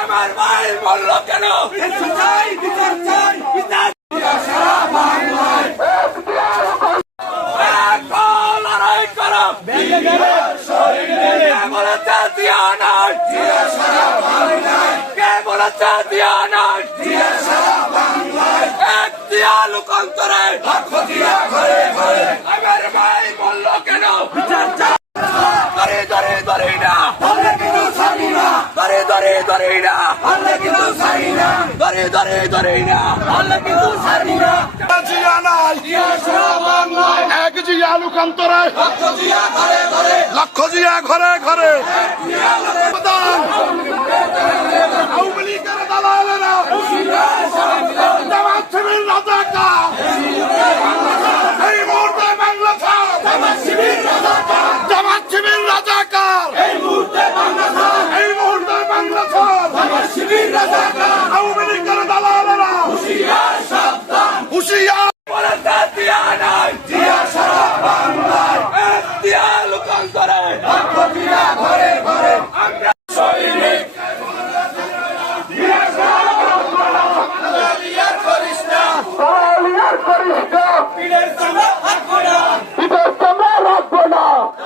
আমার ভাই বলল কেন? চাই, বিচার চাই এখন লড়াই করো বলেছে দিয়া নাই? কে বলেছে দিয়া নাই? এক দিয়া লোকান্তরে। আমার ভাই বলল কেন? ধরে ধরে ধরে না। ধরে ধরে ধরে না? ধরে ধরে ধরে না। জিয়া নাই। এক জিয়া লোকান্তরে। লক্ষ জিয়া ঘরে ঘরে। প্রধান আওয়ামী দালালেরা। জামাত Oh!